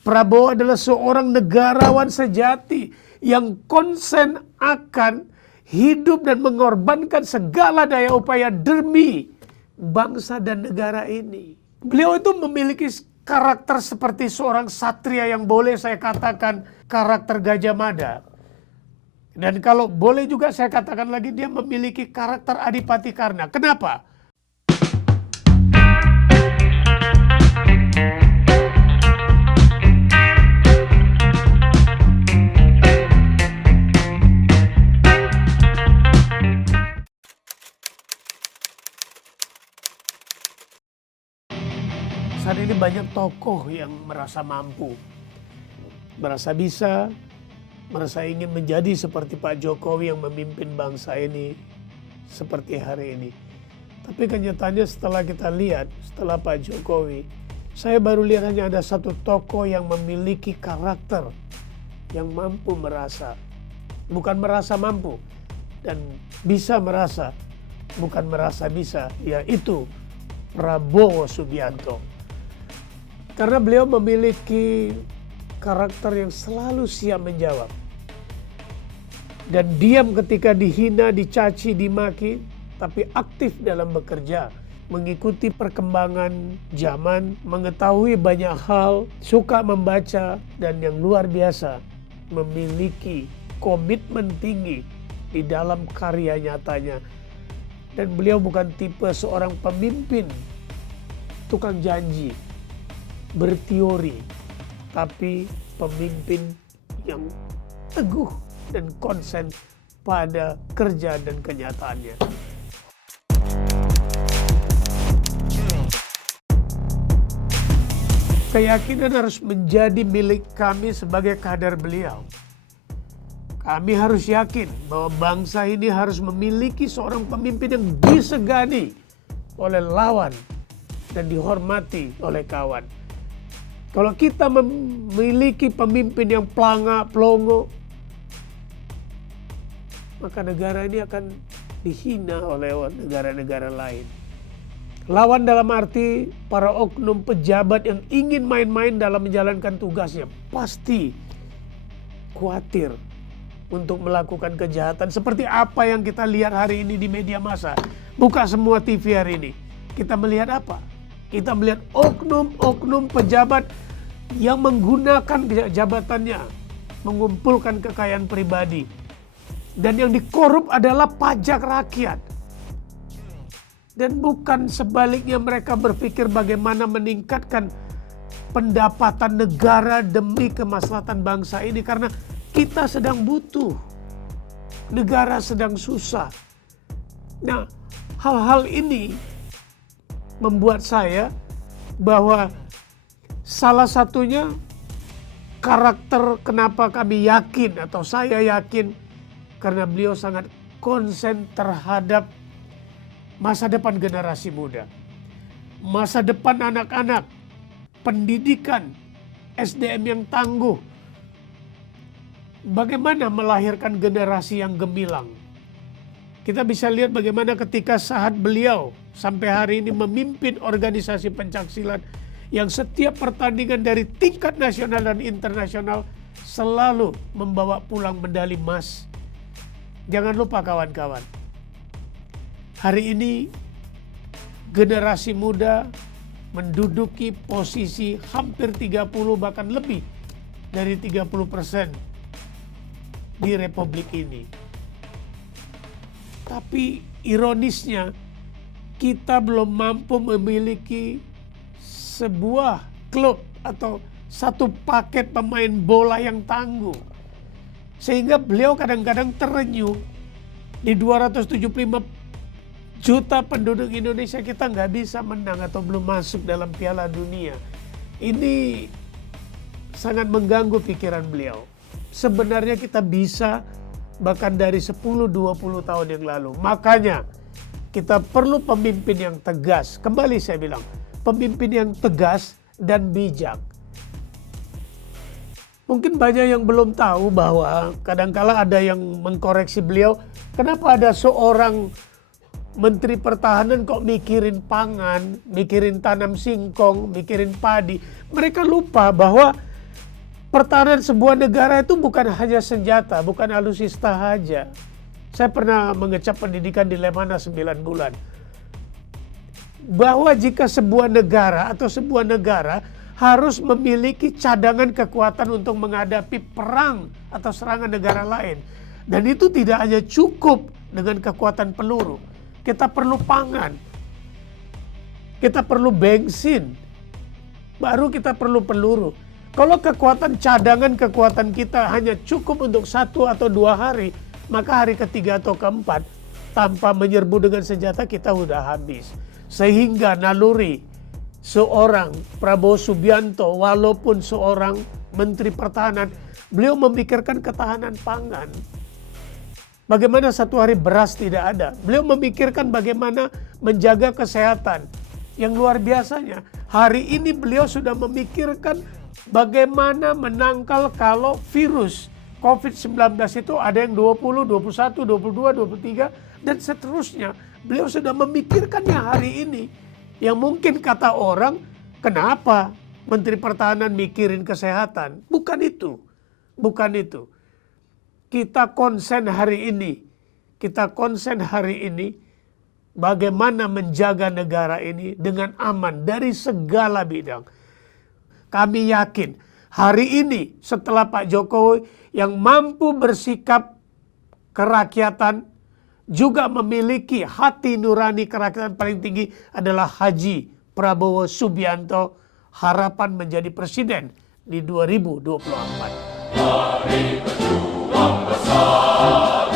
Prabowo adalah seorang negarawan sejati yang konsen akan hidup dan mengorbankan segala daya upaya demi bangsa dan negara ini. Beliau itu memiliki karakter seperti seorang satria yang boleh saya katakan karakter Gajah Mada. Dan kalau boleh juga saya katakan lagi dia memiliki karakter Adipati Karna. Kenapa? Saat ini banyak tokoh yang merasa mampu, merasa bisa, merasa ingin menjadi seperti Pak Jokowi yang memimpin bangsa ini seperti hari ini. Tapi kenyataannya setelah kita lihat, setelah Pak Jokowi, saya baru lihat hanya ada satu tokoh yang memiliki karakter yang mampu merasa, bukan merasa mampu, dan bisa merasa, bukan merasa bisa, yaitu Prabowo Subianto. Karena beliau memiliki karakter yang selalu siap menjawab. Dan diam ketika dihina, dicaci, dimaki, tapi aktif dalam bekerja. Mengikuti perkembangan zaman, mengetahui banyak hal, suka membaca, dan yang luar biasa, memiliki komitmen tinggi di dalam karya nyatanya. Dan beliau bukan tipe seorang pemimpin, tukang janji, berteori, tapi pemimpin yang teguh dan konsen pada kerja dan kenyataannya. Keyakinan harus menjadi milik kami sebagai kader beliau. Kami harus yakin bahwa bangsa ini harus memiliki seorang pemimpin yang disegani oleh lawan dan dihormati oleh kawan. Kalau kita memiliki pemimpin yang pelangak, pelongo, maka negara ini akan dihina oleh negara-negara lain. Lawan dalam arti para oknum pejabat yang ingin main-main dalam menjalankan tugasnya pasti khawatir untuk melakukan kejahatan seperti apa yang kita lihat hari ini di media massa. Buka semua TV hari ini. Kita melihat apa? Kita melihat oknum-oknum pejabat yang menggunakan jabatannya mengumpulkan kekayaan pribadi. Dan yang dikorup adalah pajak rakyat. Dan bukan sebaliknya mereka berpikir bagaimana meningkatkan pendapatan negara demi kemaslahatan bangsa ini. Karena kita sedang butuh. Negara sedang susah. Nah, hal-hal ini membuat saya bahwa salah satunya karakter kenapa kami yakin atau saya yakin karena beliau sangat konsen terhadap masa depan generasi muda. Masa depan anak-anak, pendidikan, SDM yang tangguh. Bagaimana melahirkan generasi yang gemilang. Kita bisa lihat bagaimana ketika saat beliau sampai hari ini memimpin organisasi pencaksilat yang setiap pertandingan dari tingkat nasional dan internasional selalu membawa pulang medali emas. Jangan lupa kawan-kawan, hari ini generasi muda menduduki posisi hampir 30 bahkan lebih dari 30% di Republik ini. Tapi ironisnya kita belum mampu memiliki sebuah klub atau satu paket pemain bola yang tangguh. Sehingga beliau kadang-kadang terenyuh di 275 juta penduduk Indonesia kita nggak bisa menang atau belum masuk dalam Piala Dunia. Ini sangat mengganggu pikiran beliau. Sebenarnya kita bisa bahkan dari 10-20 tahun yang lalu. Makanya kita perlu pemimpin yang tegas. Kembali saya bilang, pemimpin yang tegas dan bijak. Mungkin banyak yang belum tahu bahwa kadangkala ada yang mengkoreksi beliau. Kenapa ada seorang Menteri Pertahanan kok mikirin pangan, mikirin tanam singkong, mikirin padi. Mereka lupa bahwa Pertahanan sebuah negara itu bukan hanya senjata, bukan alutsista saja. Saya pernah mengecap pendidikan di Lemhanas 9 bulan. Bahwa jika sebuah negara harus memiliki cadangan kekuatan untuk menghadapi perang atau serangan negara lain. Dan itu tidak hanya cukup dengan kekuatan peluru. Kita perlu pangan. Kita perlu bensin. Baru kita perlu peluru. Kalau kekuatan cadangan kekuatan kita hanya cukup untuk 1 atau 2 hari, maka hari ketiga atau keempat tanpa menyerbu dengan senjata kita sudah habis. Sehingga naluri seorang Prabowo Subianto, walaupun seorang Menteri Pertahanan, beliau memikirkan ketahanan pangan. Bagaimana satu hari beras tidak ada. Beliau memikirkan bagaimana menjaga kesehatan. Yang luar biasanya, hari ini beliau sudah memikirkan bagaimana menangkal kalau virus COVID-19 itu ada yang 20, 21, 22, 23, dan seterusnya. Beliau sudah memikirkannya hari ini. Yang mungkin kata orang, kenapa Menteri Pertahanan mikirin kesehatan? Bukan itu. Bukan itu. Kita konsen hari ini. Kita konsen hari ini bagaimana menjaga negara ini dengan aman dari segala bidang. Kami yakin hari ini setelah Pak Jokowi yang mampu bersikap kerakyatan, juga memiliki hati nurani kerakyatan paling tinggi adalah Haji Prabowo Subianto, harapan menjadi presiden di 2024. Mari berjuang bersama.